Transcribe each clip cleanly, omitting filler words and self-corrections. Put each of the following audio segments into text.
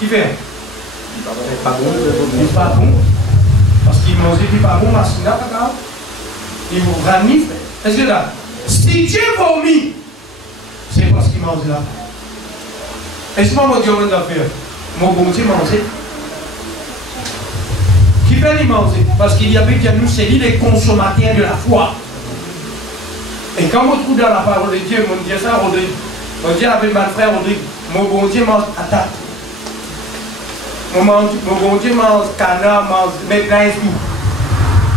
Qui fait? Pas bon. Il pas bon. Parce qu'il mangeait du pas bon, Massina, papa. Il vous ramifle. Est-ce que là, si Dieu vomit, c'est parce qu'il mange là. Est-ce que mon Dieu va faire? Mon bon Dieu mange. Qui fait les manger? Parce qu'il y avait bien nous, c'est lui les consommateurs de la foi. Et quand on trouve dans la parole de Dieu, mon Dieu, ça, Rodrigue. On dit avec mon frère Rodrigue, mon bon Dieu mange attaque. Mon bon Dieu mange canard, mange maintenant et tout.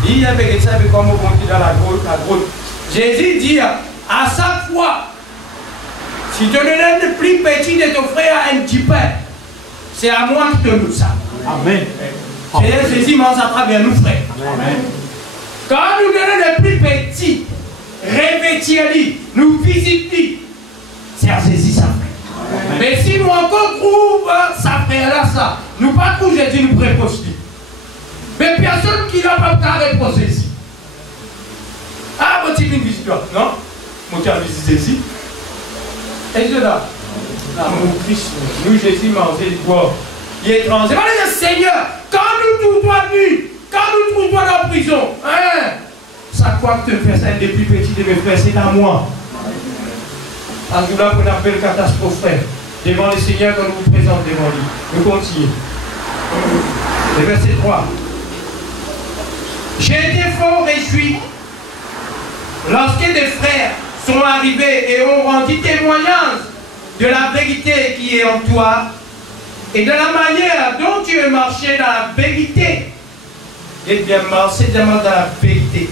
Il y avait ça avec mon bon Dieu dans la grotte. Jésus dit à chaque fois, si tu ne donnes le plus petit de ton frère un petit pain, c'est à moi qui te donne ça. Amen. Jésus mange à travers nous, frères. Amen. Quand nous donnons le plus petit, revêtir-lui, nous visitons, c'est à Jésus ça, frère. Mais si nous encore trouvons sa frère-là, ça, nous pas trouvons Jésus, nous préposons. Mais personne qui n'a pas qu'à reposer ici. Ah, mon petit visiteur, non? Mon petit visite ici. Et je là, mon Christ, nous Jésus mangeait du bois. Il est étranger. Voilà le Seigneur, quand nous trouvons nus, quand nous trouvons dans la prison, hein, chaque fois que tu fais ça, des plus petits de mes frères, c'est à moi. En tout cas, qu'on appelle catastrophe, frère. Devant le Seigneur, quand nous vous présentons devant lui. Nous continuons. Le verset 3. J'ai été fort réjoui lorsque des frères sont arrivés et ont rendu témoignage de la vérité qui est en toi et de la manière dont tu as marché dans la vérité. Et bien marché dans la vérité.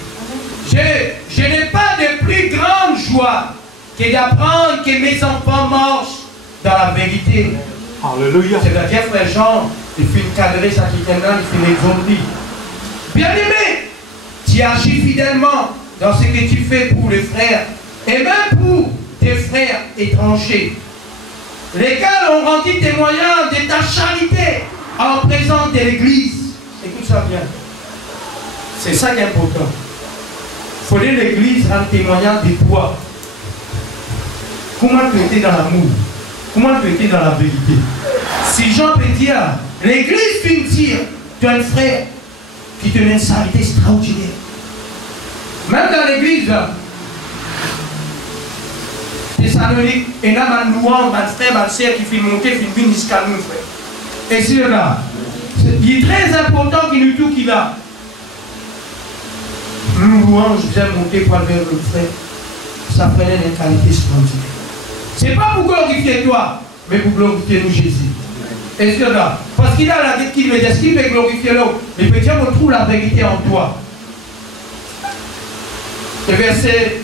Je n'ai pas de plus grande joie que d'apprendre que mes enfants marchent dans la vérité. Alléluia. C'est-à-dire, frère Jean, il fait une cadrée, ça qui est là, il fait une exondie. Bien-aimé, tu agis fidèlement dans ce que tu fais pour les frères et même pour tes frères étrangers, lesquels ont rendu témoignage de ta charité en présence de l'Église. Écoute ça bien. C'est ça qui est important. Il faut que l'Église rende témoignage de toi. Comment tu étais dans l'amour? Comment tu étais dans la vérité? Si Jean peut dire, l'Église peut dire, tu as un frère qui te met une charité extraordinaire. Même dans l'église, Thessalonique, il y a un louange, un frère, ma soeur qui fait monter, qui vient jusqu'à nous, frère. Et c'est là. Il est très important qu'il nous tout qu'il a. Nous louange, j'aime monter pour aller vers le frère. Ça prenait une qualité extraordinaire. Ce n'est pas pour glorifier toi, mais pour glorifier nous Jésus. Et c'est là. Parce qu'il a la vie qu'il veut dire, ce qu'il veut glorifier l'autre. Mais il peut dire, on trouve la vérité en toi. Et verset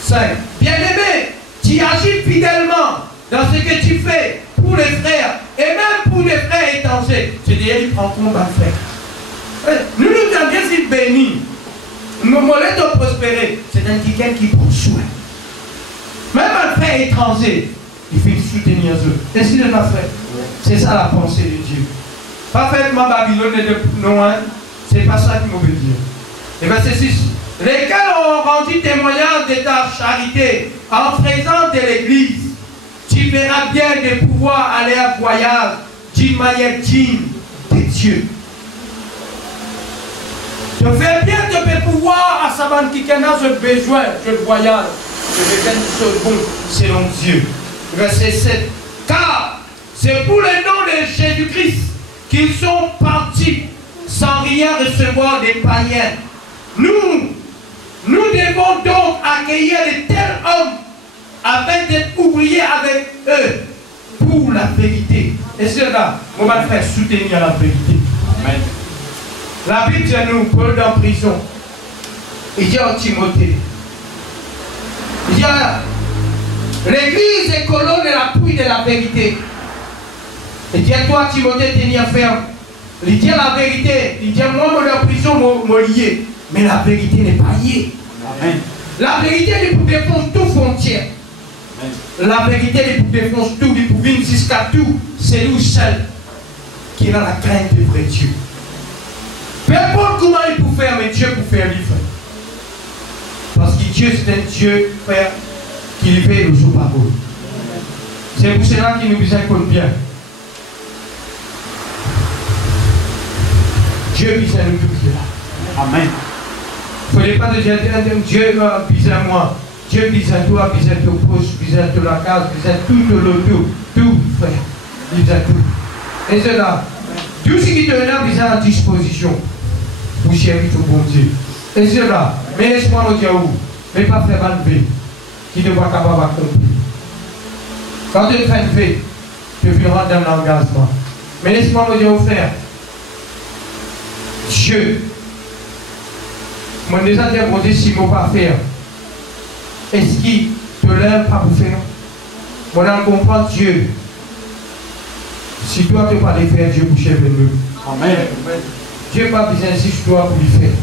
5. Bien-aimé, tu agis fidèlement dans ce que tu fais pour les frères et même pour les frères étrangers. C'est-à-dire, il prend compte d'un frère. Nous nous avons si bénis. Nos mollets de prospérer. C'est un quelqu'un qui prend soin. Même un frère étranger, il fait soutenir eux. Est-ce qu'il est un frère? C'est ça la pensée de Dieu. Parfaitement Babylone de non, hein? C'est pas ça qu'il veut dire. Et verset 6. Lesquels ont rendu témoignage de ta charité en présence de l'Église, tu verras bien de pouvoir aller à voyage d'une manière digne de Dieu. Je fais bien de pouvoir à savoir qui a ce besoin, je voyage, je vais faire une chose bonne selon Dieu. Verset 7. Car c'est pour le nom de Jésus-Christ qu'ils sont partis sans rien recevoir des païens. Nous devons donc accueillir de tels hommes afin d'être ouvriers avec eux pour la vérité. Et cela, on va faire soutenir la vérité. Amen. La Bible dit à nous, Paul dans prison, il dit à Timothée, il dit l'Église est colonne et l'appui de la vérité. Il dit à toi, Timothée, tenir ferme. Il dit à la vérité, il dit à moi, mon en prison, mon lié. Mais la vérité n'est pas liée. Amen. La vérité est pour défendre toute frontière. Amen. La vérité est pour défendre tout, il pour venir jusqu'à tout. C'est nous seul qui a la crainte de vrai Dieu. Peu importe comment il peut faire, mais Dieu peut faire vivre. Parce que Dieu, c'est un Dieu, frère, qui libère nos paroles. C'est pour cela qu'il nous besoin qu'on bien. Dieu vise nous tous là. Amen. Il ne faut pas dire Dieu vise moi. Dieu vise toi, vise ton poste, vise la case, vise tout l'auto, tout, frère. Vise tout. Et c'est là. Tout ce qui te là, vise à disposition pour chérir ton bon Dieu. Et c'est là. Mais laisse-moi le dire où. Mais pas faire enlever. Qui ne va pas capable d'accomplir. Quand tu fais une vie, tu viendras dans l'engagement. Mais laisse-moi le dire au frère. Dieu. Moi, déjà, dire, mon Dieu, si je ne pas faire. Est-ce qu'il te lève pas pour faire? Moi, on comprend Dieu. Si toi, tu ne pas faire, Dieu pour chez nous. Amen. Dieu n'a pas besoin de toi pour lui faire.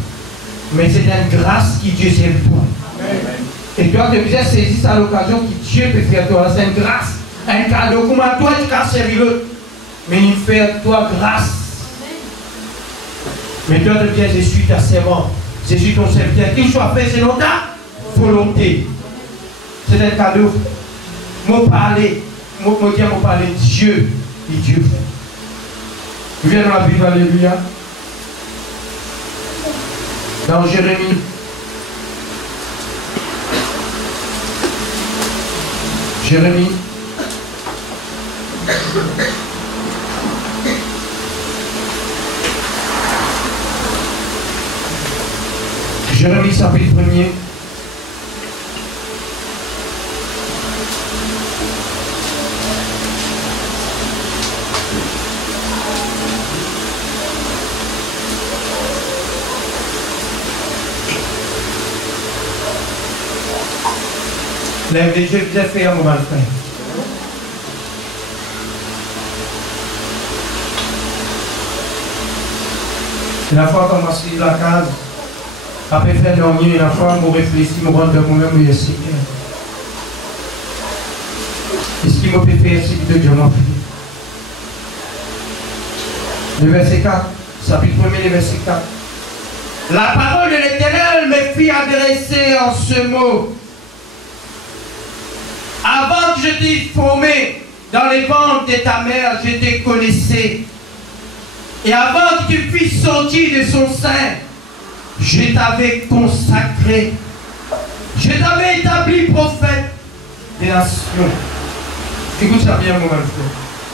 Mais c'est une grâce qui Dieu sert toi. Amen. Et toi, tu as besoin de saisir ça à l'occasion que Dieu peut faire toi. C'est une grâce. Un cadeau. Comment toi, tu as servi l'autre. Mais il fait toi grâce. Mais toi, tu viens, je suis ta servante. Je suis ton serviteur. Qu'il soit fait selon ta volonté. C'est un cadeau. Mon parler. Mon parler Dieu. Et Dieu. Tu viens dans la Bible, alléluia. Dans Jérémie. Jérémie. Jérémie chapitre 1er. Lève les yeux, vous êtes fait à mon mal frère. La fois qu'on m'a suivi la case, après faire dormir, la fois on réfléchit, je rentre de moi-même, je sais. Et ce qui m'a fait faire, c'est que Dieu m'a fait. Le verset 4, chapitre 1er, le verset 4. La parole de l'Éternel me fit adresser en ce mot. Avant que je t'ai formé dans les ventres de ta mère, je te connaissais. Et avant que tu fusses sorti de son sein, je t'avais consacré. Je t'avais établi prophète des nations. Écoute ça bien, mon frère.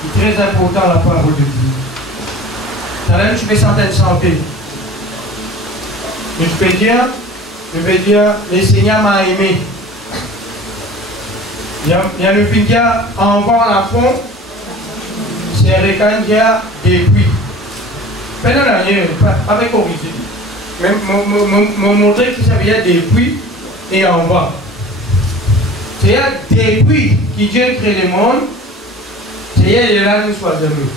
C'est très important la parole de Dieu. Ça là, je me sentais santé. Mais je peux dire, le Seigneur m'a aimé. Il y a le film en bas à la fond, c'est un requin qui a des puits. Pendant l'année, avec origine. Même montrer qu'il s'avait des puits et en bas. C'est des puits qui Dieu crée le monde, c'est là nous choisissons.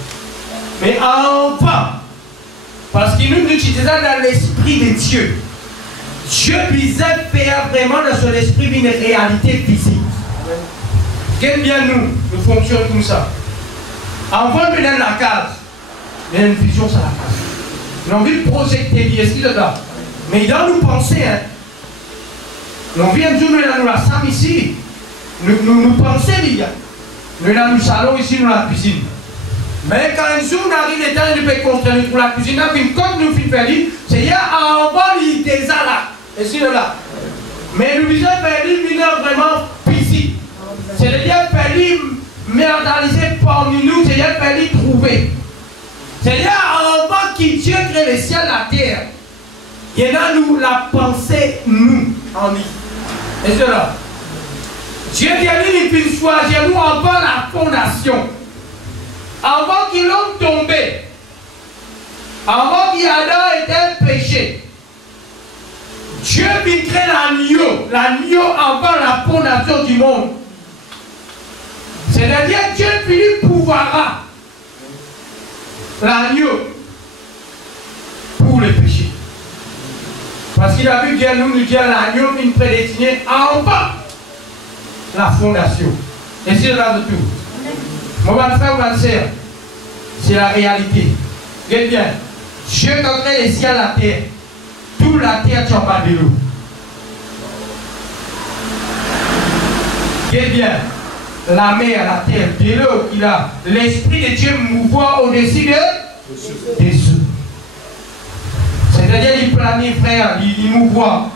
Mais en bas, parce que nous utilisons dans l'esprit de Dieu. Dieu visait faire vraiment dans son esprit une réalité physique. Quel bien nous fonctionnons comme ça. Avant de venir dans la case, il y a une vision sur la case. Nous avons envie de projeter ici dedans. Mais dans nos pensées, hein, nous venons dans la salle ici. Nous pensons, nous dans le salon ici, nous dans la cuisine. Mais quand un jour, on arrive le temps de construire pour la cuisine, comme nous faisons faire, c'est qu'il y a en bas des là. Ici là. Mais nous visons faire vraiment physique. C'est-à-dire faire méandaliser parmi nous, c'est-à-dire faire trouver. C'est-à-dire en bas qui Dieu crée le ciel et la terre. Il y en a nous la pensée, nous, en nous. Et cela. Dieu dit à lui, il faut choisir nous en bas la fondation. Avant qu'il l'homme tombé, avant qu'Adam était péché, Dieu vit créer l'agneau avant la fondation du monde. C'est-à-dire Dieu finit pouvoira l'agneau pour le péché. Parce qu'il a vu Dieu nous dire l'agneau vient prédestiné en bas la fondation. Et c'est là de tout. Mon frère, ma soeur, c'est la réalité. Regardez bien. Dieu a créé les ciels et la terre. Toute la terre est en bas de l'eau. Regardez bien. La mer, la terre, de l'eau qu'il a. L'Esprit de Dieu mouvant au-dessus des eaux. C'est-à-dire, il planifie, frère, il nous voit.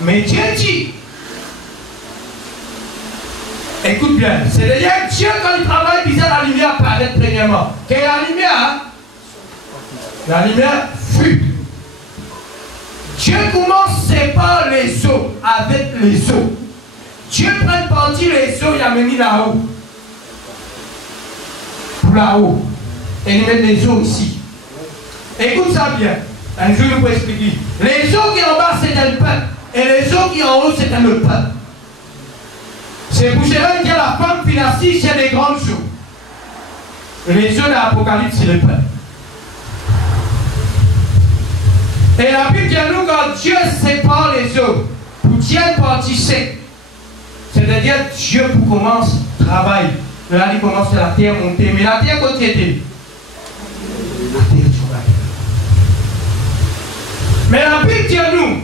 Mais Dieu dit, écoute bien, c'est-à-dire Dieu, quand il travaille, il la lumière paraît premièrement. Quelle est la lumière? Hein? La lumière fut. Dieu commence par les eaux, avec les eaux. Dieu prend une partie les eaux, il a mis là-haut. Pour là-haut. Et il met les eaux ici. Écoute ça bien. Un jour, je vous expliquer. Les eaux qui en bas, c'est un peuple. Et les eaux qui en haut, c'est un autre peuple. C'est pour cela qu'il y a la femme financière, c'est des grandes eaux. Les eaux de l'Apocalypse, c'est le peuple. Et la Bible dit à nous, quand Dieu sépare les eaux, pour Dieu participer, c'est-à-dire Dieu pour commence travail. Là, il commence la terre monter. Mais la terre continue. La terre travaille. Mais la Bible dit à nous,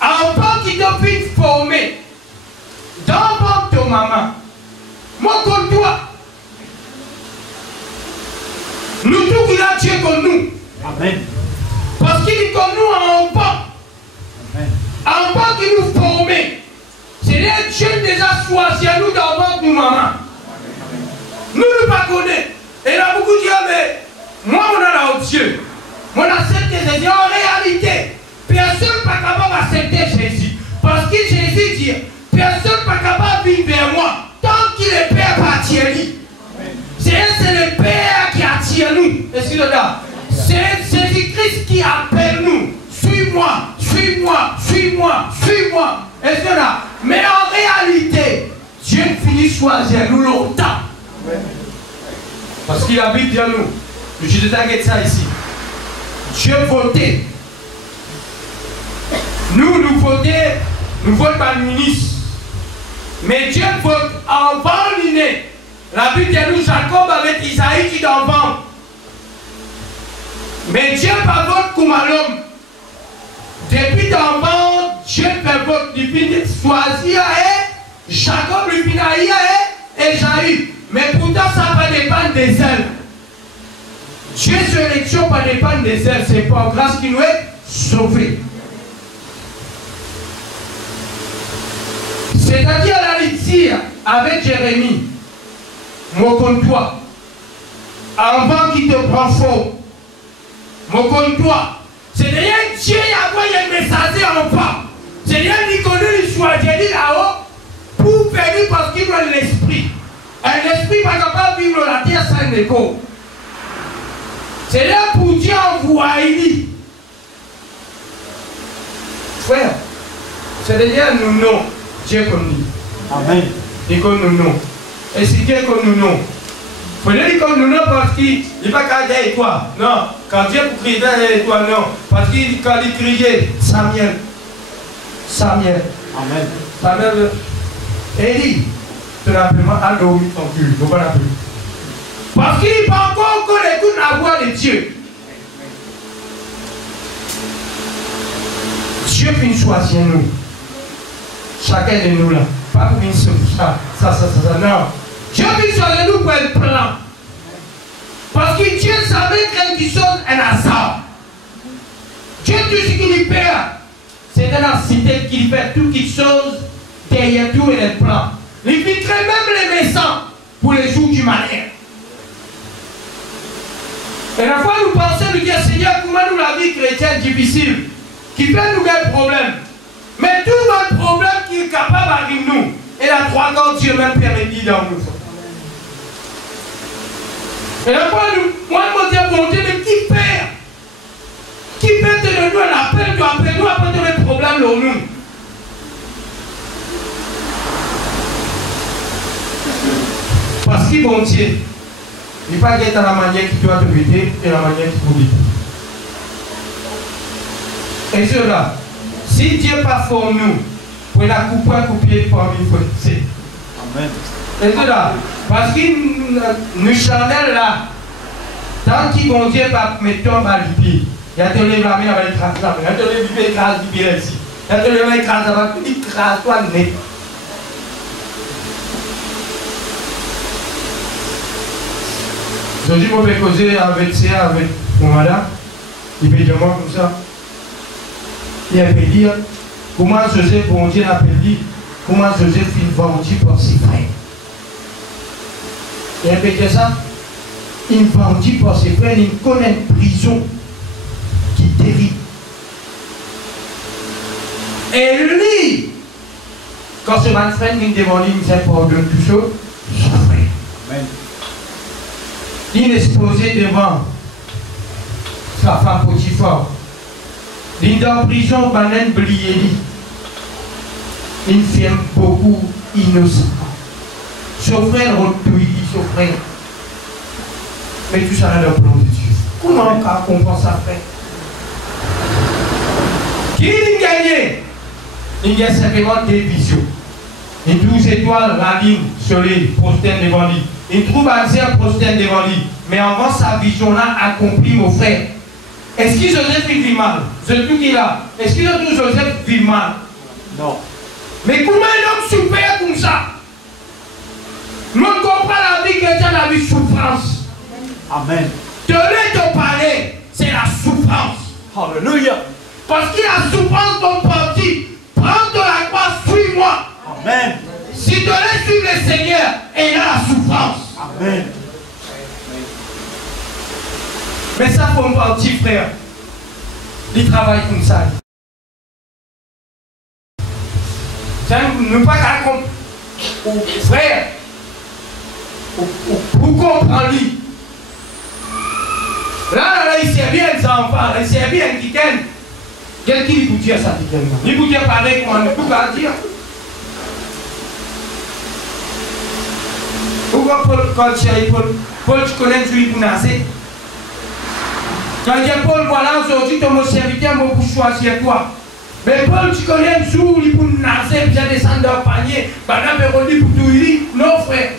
en tant qu'il t'a pu former, dans le ventre de maman, moi comme toi, nous tous qu'il a Dieu comme nous. Amen. Parce qu'il est comme nous en bas. En bas qu'il nous formait. C'est les Dieu déjà choisi à nous dans le ventre de maman. Nous ne pas connaissons. Et là, beaucoup disent, mais moi, on a là Dieu. On accepte Jésus. En réalité, personne n'est pas capable d'accepter Jésus. Parce que Jésus dit, personne n'est pas capable de venir vers moi tant qu'il est Père pas attiré. C'est le Père qui attire nous. Excusez-moi. C'est Jésus-Christ qui appelle nous. Suis-moi, suis-moi, suis-moi, suis-moi. Excusez-moi. Mais en réalité, Dieu finit choisir nous longtemps. Parce qu'il habite dans nous. Je te t'inquiète ça ici. Dieu votait. Nous votons par le ministre. Mais Dieu vote avant l'inné. La Bible dit à nous, Jacob avec Isaïe qui est dans le ventre. Mais Dieu pas vote comme à l'homme. Depuis dans le ventre, Dieu fait vote. Il finit choisir Jacob, il finit et Esaü. Mais pourtant, ça va dépendre des ailes. Dieu sélection pas dépendre des ailes. C'est par grâce qu'il nous est sauvé. C'est-à-dire la lecture avec Jérémie. Moi comme toi. Avant qu'il te prend fort. Moi comme toi. C'est-à-dire Dieu a envoyé un messager en bas. C'est-à-dire qu'il connaît le choix. Dieu dit là-haut. Pour venir parce qu'il a l'esprit. Un esprit pas capable de vivre la terre sans écho. C'est là pour Dieu envoyer. Frère, c'est-à-dire nous non. Dieu comme nous. Amen. Il comme nous non. Et si Dieu comme nous non. Il faut dire comme nous non parce qu'il n'est pas qu'à dire toi. Non. Quand Dieu pour crier derrière toi, non. Parce qu'il quand il criait, Samuel. Samuel. Amen. Samuel. Élie. Tout simplement, allô, ton cul. Il ne faut pas l'appeler. Parce qu'il n'est pas encore qu'on écoute la voix de Dieu. Dieu finit choisir nous. Chacun de nous là. Pas pour une seule. Ça. Non. Dieu finit choisir nous pour un plan. Parce que Dieu savait quelque chose un hasard. Dieu tout ce qu'il perd. C'est dans la cité qu'il fait toutes les choses derrière tout et le plan. Il inviterait même les méchants pour les jours du malheur. Et la fois nous pensons, nous dire Seigneur, comment nous la vie chrétienne difficile, qui fait nous des problèmes. Mais tout notre problème qui est capable d'arriver nous, et la croix quand Dieu même permet dans nous. Et la fois nous, moi je me dis, bon Dieu, mais qui perd? Qui perd de nous l'appel, nous appelle nous apporter des problèmes dans nous. Parce que bon Dieu, il ne faut pas être dans la manière qui doit te buter et la manière qui vous buter. Et cela, si Dieu n'est pas pour nous, pour la couper un coup de pied pour lui, il faut c'est. Amen. Et cela, parce que nous charnel là, tant qu'il bon Dieu va mettre un mal du pied, il y a te lever la main avec l'écrase la main, il y a te lever l'écrase du pied ici, il y a te lever l'écrase la main, il écrase toi net. Je dis, je vais causer avec ça, avec mon madame. Il fait de moi comme ça. Il a pu dire, comment Joseph, bon Dieu a pu dire, comment Joseph il vendit pour ses frères. Il a pu dire ça, il vendit pour ses frères, il connaît une prison qui est terrible. Et lui, quand ce man frère vient devant lui, il dit pardonne tout ça, son frère. Amen. Il est exposé devant sa femme Potiphar. Il est en prison, banane blié. Il fait beaucoup innocent. Son frère retrouille son frère. Mais tout ça dans le plan de Dieu. Comment on comprend ça, frère? Qui a gagné? Il y a simplement des visions. Une 12 étoiles, la ligne, soleil, prosterne devant lui. Il trouve un zère, prosterne devant lui. Mais avant sa vision-là accomplie, mon frère. Est-ce que Joseph vit mal? C'est tout qu'il a. Est-ce que Joseph vit mal? Non. Mais comment un homme souffert comme ça? Nous comprenons la vie chrétienne, la vie souffrance. Amen. De l'aide de parler, c'est la souffrance. Alléluia. Parce qu'il y a la souffrance ton parti. Prends de la croix, suis-moi. Amen. Si tu laisses suivre le Seigneur, il y a la souffrance. Amen. Mais ça, pour mon petit frère, il travaille comme ça. Ne pas qu'à frère, pour comprendre lui. Là, il sait bien les enfants, il sait bien qui gagne. Quelqu'un qui vous dit ça, il vous dit pareil comme on ne peut pas dire. Pourquoi Paul, quand tu as Paul, tu connais celui pour naser? Quand il dit Paul, voilà, aujourd'hui, ton serviteur, moi, pour choisir toi. Mais Paul, tu connais un jour, il pour naser, bien descendre dans le panier, pendant que pour tout il non, frère.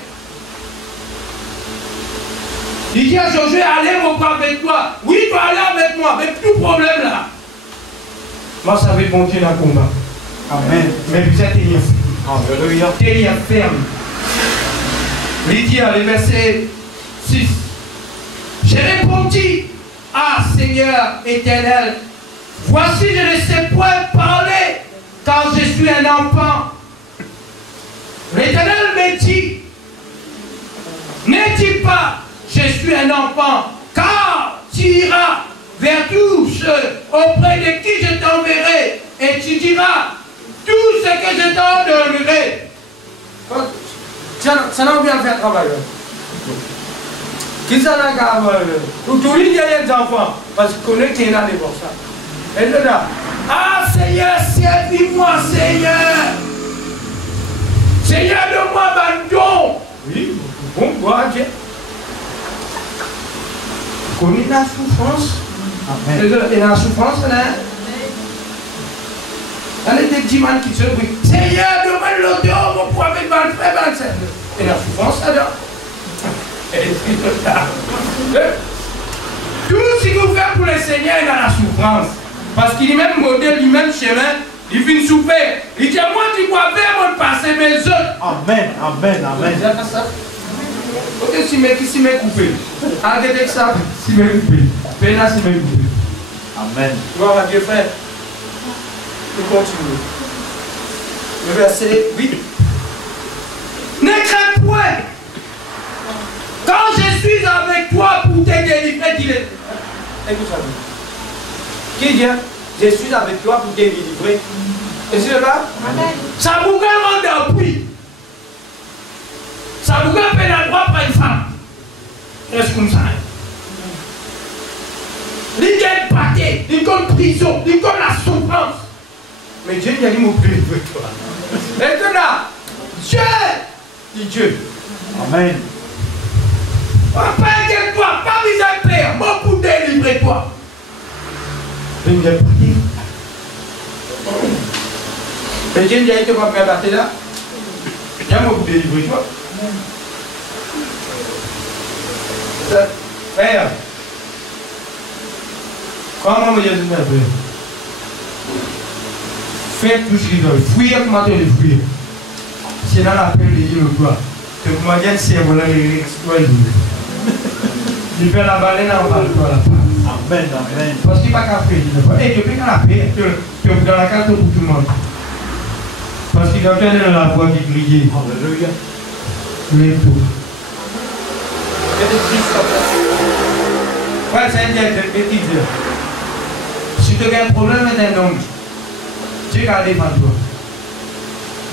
Il dit à Josué, allez, mon père, avec toi. Oui, tu vas aller avec moi, mais plus de problème là. Moi, ça va bon Dieu dans le combat. Amen. Mais vous êtes ferme. Ferme. Il dit à le verset 6. J'ai répondu, ah Seigneur éternel, voici je ne sais point parler quand je suis un enfant. L'Éternel me dit, ne dis pas, je suis un enfant, car tu iras vers tous ceux auprès de qui je t'enverrai, et tu diras tout ce que je t'ordonnerai. Ça n'a bien fait travail. Qui ça n'a qu'à avoir? Tout le monde a des enfants, parce qu'on est qu'il y a des pour ça. Et là, ah Seigneur, servis-moi, Seigneur. Seigneur, donne-moi un don. Oui, bon, quoi, Dieu. Connais la souffrance. Et la souffrance, là. Elle était 10 man qui se dit Seigneur, donne-moi l'auteur, mon poids avec ma frère, et la souffrance, là. Tout ce que vous faites pour le Seigneur est dans la souffrance. Parce qu'il est même modèle, il même chemin, il vient souffrir. Il dit moi, tu dois faire mon passé, mes autres. Amen, amen, amen. Ok, si je m'ai coupé. Arrêtez ça, si je m'ai coupé. Péna, si je m'ai coupé. Amen. Gloire à Dieu, frère. Je continue. Le verset 8. Ne crains point. Quand je suis avec toi pour te délivrer, dis-le. Écoute ça. Qui dit je suis avec toi pour te délivrer. Et c'est là? Ça vous garde d'appui. Ça vous garde la droit pour une femme. Reste comme ça. Il y a une pâté, il y a une prison, il y a la souffrance. Mais Dieu il a dit mon plus avec toi. Maintenant, Dieu dit Dieu. Amen. Pas avec toi, pas visage père, moi pour délivrer toi. Il y a pâté. Et Dieu il a dit tu vas me battre là. Il y a moi pour délivrer toi. Frère. Comment me dire ça? Faites tout ce qu'il doit. Fouillez comment tu le fouiller. C'est dans l'appel de Dieu le toi. Que moi je sais, voilà, il fait la baleine en parle toi là. Amen, amen. Parce qu'il n'y a pas qu'à faire. Et depuis qu'on a fait, tu es dans la carte pour tout le monde. Parce qu'il y a quelqu'un dans la voix qui crie. Alléluia. Mais tout. Ouais, c'est un bêtise. Si tu as un problème avec un homme, Dieu va défendre toi.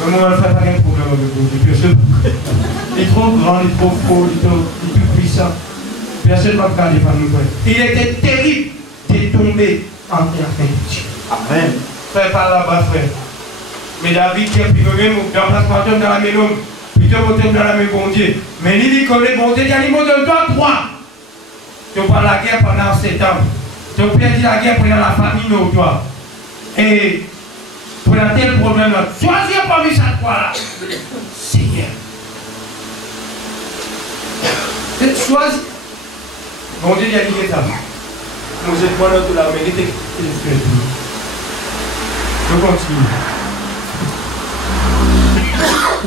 Mais moi, je ne fais pas un problème avec vous. Il est trop grand, il est trop fort, il est plus puissant. Personne ne va pas défendre nous. Il était terrible de tomber en terre. Amen. Frère, par là-bas, frère. Mais David qui a pris le même dans la maison, plutôt dans la maison, bon Dieu. Mais il dit que les bon Dieu, il y a les mots de toi, trois. Tu parles la guerre pendant 7 ans. Tu perds la guerre pendant la famine ou toi. Et pour un tel problème-là, choisis parmi ces trois-là. Seigneur. Choisis. Bon Dieu, il y a dit ça. Nous êtes bonheur de la vérité. Je continue.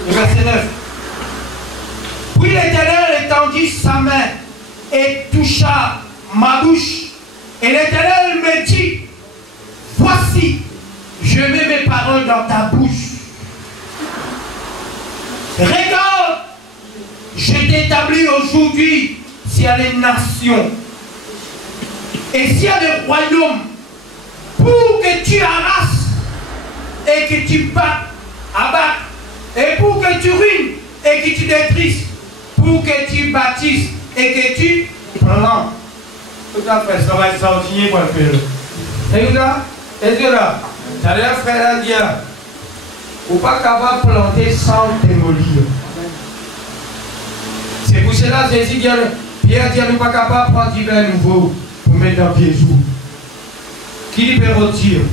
Le verset 9. Puis l'Éternel étendit sa main et toucha ma bouche. Et l'Éternel me dit, voici, je mets mes paroles dans ta bouche. Regarde, je t'établis aujourd'hui sur les nations et sur les royaumes pour que tu arrasses et que tu abattes et pour que tu ruines et que tu détruises, pour que tu bâtisses et que tu plantes. Tout à fait, ça va être sorti pour le faire. Est-ce que là, tu as l'air frère à dire, ou pas capable de planter sans démolir. C'est pour cela que Jésus dit, Pierre dit, nous pas capable de prendre divers nouveau pour mettre dans pied jour. Qui peut retirer?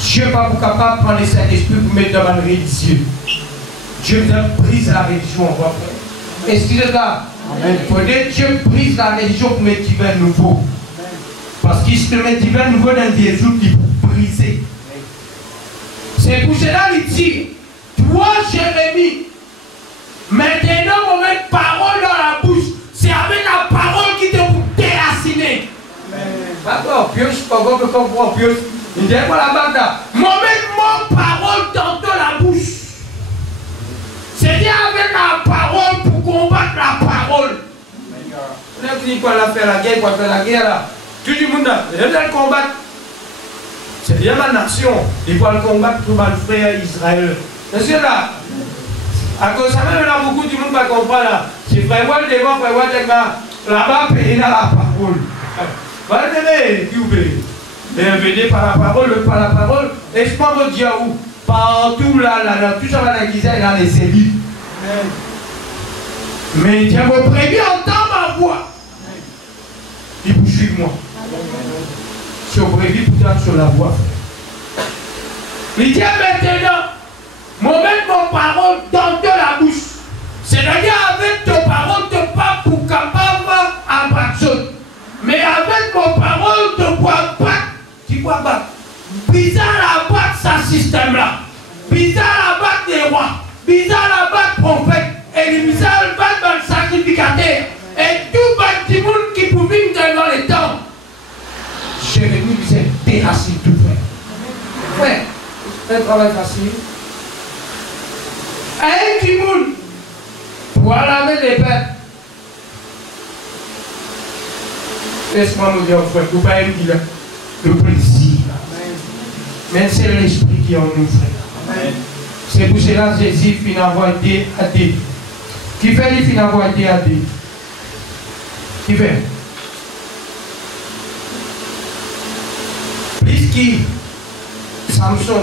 Dieu n'est pas capable de prendre les Saint-Esprit pour mettre dans la religion. Dieu brise la religion. Excusez-moi. Dieu brise la religion pour mettre divers nouveau. Parce qu'il se met divers nouveau dans des jours qui vont briser. C'est pour cela qu'il dit, toi Jérémie, maintenant on met parole dans la bouche. C'est avec la parole qui te vous déraciner. D'accord, Pius, pas bon que comprendre Pius. Il dit quoi la bande là? Moi mettre mon parole dans la bouche. C'est-à-dire avec la parole pour combattre la parole. On a fini par faire la guerre, pour faire la guerre là. Tout le monde là, il doit le combattre. C'est bien ma nation. Il faut le combattre pour le frère Israël. C'est là. À cause de ça, même là, beaucoup de monde va comprendre là. Si frère Wall devant, frère Wall là-bas, payer dans la parole. Voilà, qui vous paye. Bienvenue par la parole. Et je pense que Dieu où partout là, tout ça va dans l'église et dans les élites. Mais Dieu vous prévient, entend ma voix. Il vous suit moi. Si vous prévient, pourtant sur la voie. Il dit maintenant, moi mettre mon parole dans la bouche. C'est-à-dire avec ton parole, tu pas pour capable à battre. Mais avec mon parole, tu ne pas battre. Tu vois battre. Bizarre à battre ce système-là. Bizarre à battre les rois. Bizarre à battre prophète. Et bizarre à battre le sacrificateur. Et tout battre du monde qui peut vivre dans les temps. Jérémie disait déracine tout frère. Frère, c'est un travail facile. Un petit monde pour laver les peuples. Laisse-moi nous dire, frère, vous ne pouvez pas dire le plaisir. Mais c'est l'esprit qui est en nous, frère. C'est pour cela que Jésus finit d'avoir été à Dieu. Qui fait lui finit d'avoir été à Dieu? Qui fait? Puisqu'il, Samson,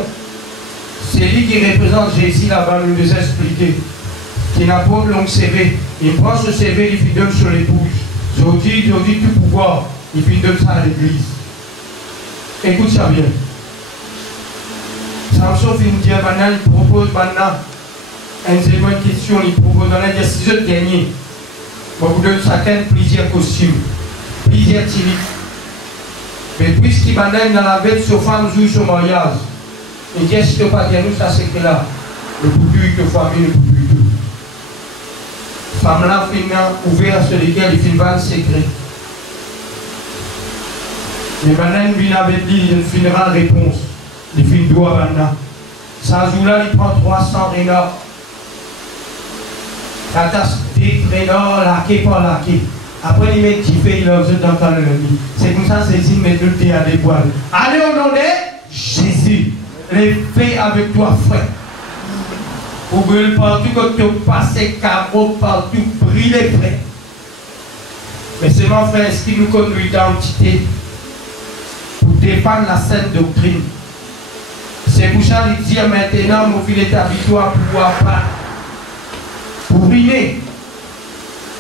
c'est lui qui représente Jésus là-bas, nous les a expliqué. Qui n'a pas de long CV. Il prend ce CV, il donne sur l'épouse. Aujourd'hui, tout pouvoir, il donne ça à l'église. Écoute ça bien. Samson finit dire maintenant, il propose maintenant une question, il propose dans la décision de gagner. On vous donne chacun plusieurs costumes, plusieurs tuniques. Mais puisqu'il va dans la bête sur femme joue son mariage, il dit si tu pas dire nous, ça c'est que là, le bouclier que famille, le bouclier tout. Femme là, finalement, ouvert sur lesquels il fait 20 secrets. Mais maintenant, il avait dit, il finira la réponse. Il finit droit maintenant. Ça joue-là, il prend 300 renards. La tasse d'étrenard, laqué par laqué. Après, il met 10 fées, il a besoin d'entendre le lit. C'est comme ça, c'est ici, mais tout est à des poils. Allez au nom de Jésus. Les fées avec toi, frère. Pour brûler partout, quand tu passes, carreaux partout, brûler, frère. Mais c'est mon frère, ce qui nous conduit d'identité pour défendre la sainte doctrine. C'est pour ça qu'il dit maintenant, mon fils est habitué à pouvoir pas. Pour ruiner,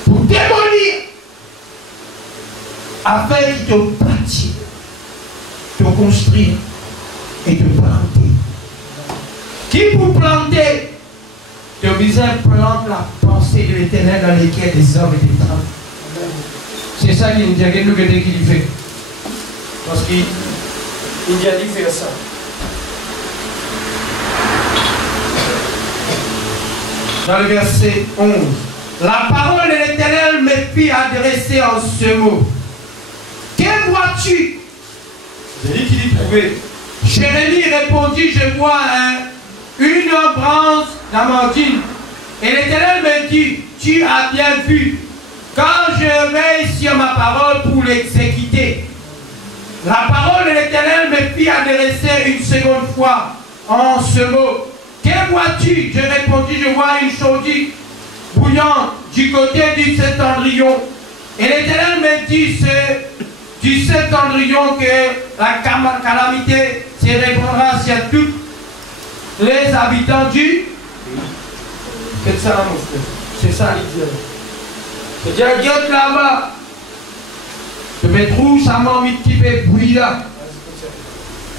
pour démolir, afin qu'il te bâtit, te construire et te planter. Qui pour planter, te besoin plante la pensée de l'Éternel dans les cœurs des hommes et des femmes. C'est ça qu'il nous dit, qu'il fait. Parce qu'il a dit faire ça. Dans le verset 11, la parole de l'Éternel me fit adresser en ce mot. Que vois-tu? J'ai dit qu'il y trouvait. Jérémie répondit, je vois une branche d'amandine. Et l'Éternel me dit, tu as bien vu, quand je veille sur ma parole pour l'exécuter. La parole de l'Éternel me fit adresser une seconde fois en ce mot. Que vois-tu? Je répondis, je vois une chaudière bouillante du côté du septentrion. Et l'Éternel me dit, c'est du septentrion que la calamité se répandra sur tous les habitants du... C'est ça, mon frère. C'est ça, l'idée. Je dis à Dieu là-bas, je me trouve, ça m'a mis un petit peu bouillant.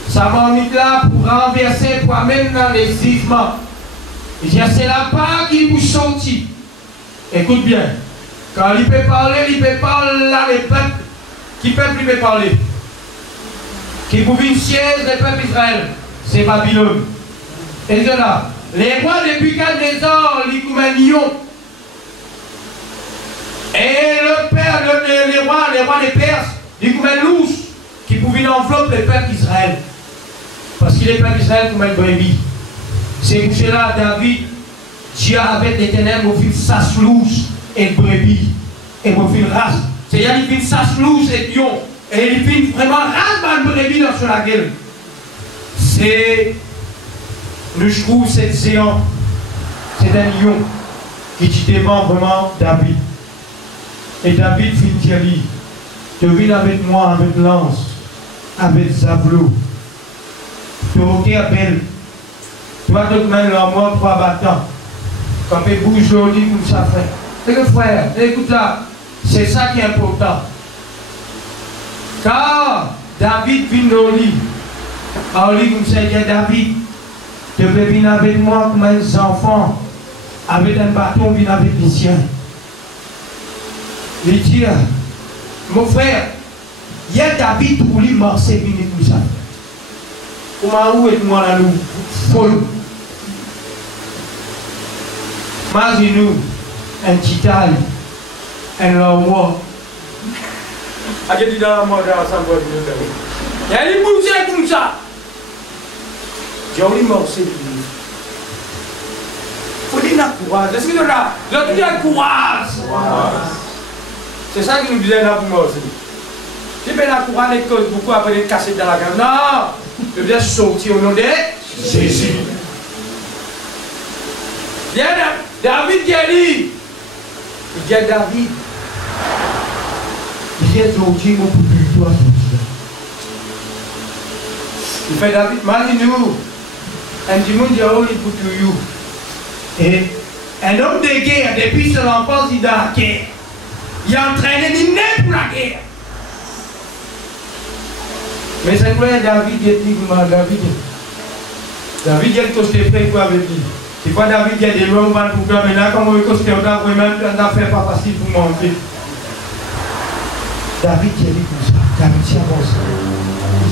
Ça m'a mis là pour renverser, pour amener dans les gisements. C'est la part qui vous sortit. Écoute bien. Quand il peut parler là, les peuples. Qui peuple il peut parler? Qui vous vient siège, les peuples d'Israël. C'est Babylone. Et de là, les rois de Bucadnézzar, les Coumanions. Et le père, les rois des Perses, les Koumanous, qui pouvaient envelopper les peuples d'Israël. Parce qu'il est peuple d'Israël comme une brebis. C'est pour cela, David, Dieu avec l'Éternel, mon fils Saslouche et brebis. Et mon fils race. C'est-à-dire qu'il fait Saslouche et lion. Et il fait vraiment race par une brebis dans la gueule. C'est. Je trouve c'est géant. C'est un lion qui te demande vraiment David. Et David finit à lui. Tu viens avec moi avec lance, avec Zablou. Tu es appelle. Toi, tu mets la moi 3 battants. Quand tu bouges l'audio comme ça fait. Et le frère, écoute là, c'est ça qui est important. Car David vient au lit. Au lit comme ça, il dit David, tu peux venir avec moi comme un enfant. Avec un bâton, viens avec les siens. Il dit, mon frère, il y a David pour lui marcher, venir comme ça. Comment où est-moi là, nous? Folle. Imaginez-nous un titan, un lama. Il y a des bougies comme ça. J'ai envie de marcher. Il faut dire la courage. Est-ce que tu as dit la courage? C'est ça qui nous disait là pour marcher. Si bien la courage est cause beaucoup après être cassé dans la gamme. Non! Je viens sortir au nom de Jésus. David qui a dit, il dit à David, il dit sorti mon public, toi, il fait David, imagine-nous, un dimanche dit, oh, il put to you. Et un homme de guerre, depuis son enfance, il est dans la guerre. Il est entraîné, il naît pour la guerre. Mais c'est vrai, David dit, David est costé près pour avec lui. C'est pas David qui a des longs balles pour faire, mais là, comme on est costé, on a vraiment un affaire pas facile pour monter. David qui a dit comme ça, David qui avance.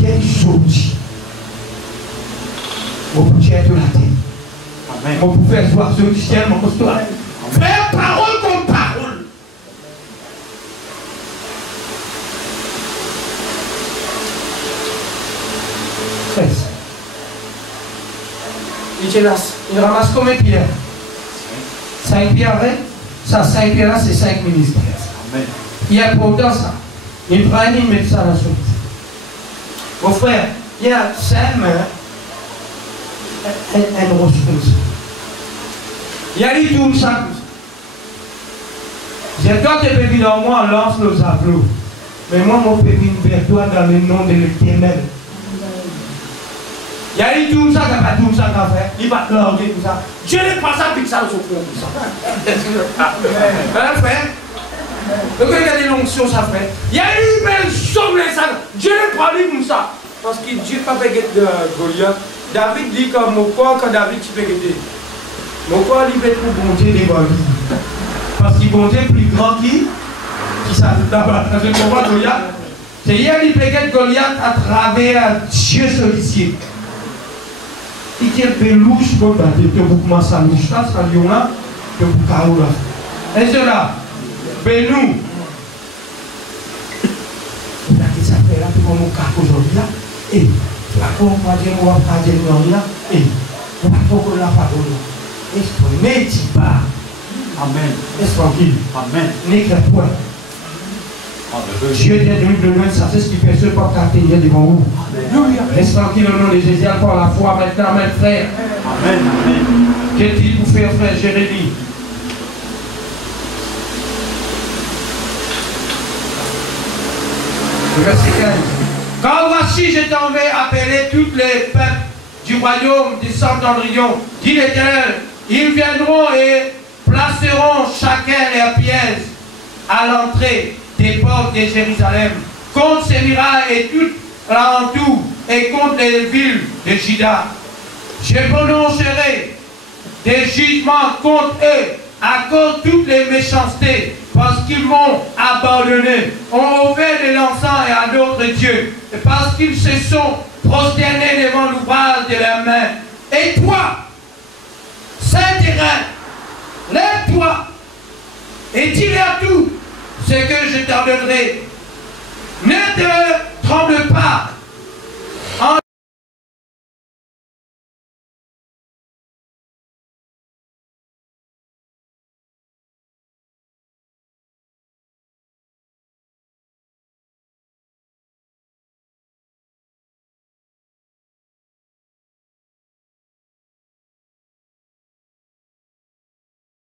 Il a dit sorti. Mon boucher de la terre. Amen. Mon pouvait voir ce du ciel, mon costaud. Faire parole comme parole. Il ramasse combien de pierres? 5 pierres, hein? Ça, 5 pierres là, c'est 5 ministères. Amen. Il y a pourtant ça. Il prend et il met ça dans son vie. Mon frère, il y a 5 mains, elle reçoit comme ça. Il y a lui tout ça comme ça. J'ai toi tes bébés dans moi, on lance nos applaudissements. Mais moi, mon bébé, vers toi dans le nom de l'Éternel. Il y a lui tout ça qui n'a pas tout ça qu'à faire. Il va te larguer tout ça. Dieu n'est pas ça, puis ça dans son front. Hein, frère? Donc, il y a des l'onction, ça fait. Il y a eu même sauve les sacs. Dieu n'est pas lui comme ça. Parce que Dieu n'a pas fait de Goliath. David dit comme mon corps, quand David tu peux guetter. Mon corps, il fait pour bon Dieu des bonnes. Parce qu'il bon Dieu plus grand qui ça d'abord. Parce que je comprends Goliath. C'est hier, il peut guetter Goliath à travers Dieu sollicité. Il y a des louches pour battre. Il y a beaucoup de ça louche là, ça lion là, il y a beaucoup de carreaux là. Et cela. Mais nous, on a dit ça fait là, tout le monde aujourd'hui là, et la compagnie, on va pas dire là, et on va pas qu'on la parole là. Est-ce qu'on n'est pas? Amen. Est-ce qu'on dit? Amen. N'est que toi. Dieu est devenu de loin, ça c'est ce qui fait ce pas tenir devant vous. Reste tranquille au nom de Jésus, encore la foi maintenant, mes frères. Amen. Qu'est-il vous faire, frère Jérémie? Verset 15. Quand voici, je t'en vais appeler toutes les peuples du royaume des Septentrions, dit l'Éternel, ils viendront et placeront chacun leur pièce à l'entrée des portes de Jérusalem, contre ces murailles et tout l'alentour, et contre les villes de Juda. Je prononcerai des jugements contre eux, à cause de toutes les méchancetés, parce qu'ils m'ont abandonné, ont offert de l'encens et à d'autres dieux, et parce qu'ils se sont prosternés devant l'ouvrage de leurs mains. Et toi, Saint-Terrain, lève-toi et dis-leur tout ce que je t'ordonnerai. Ne te tremble pas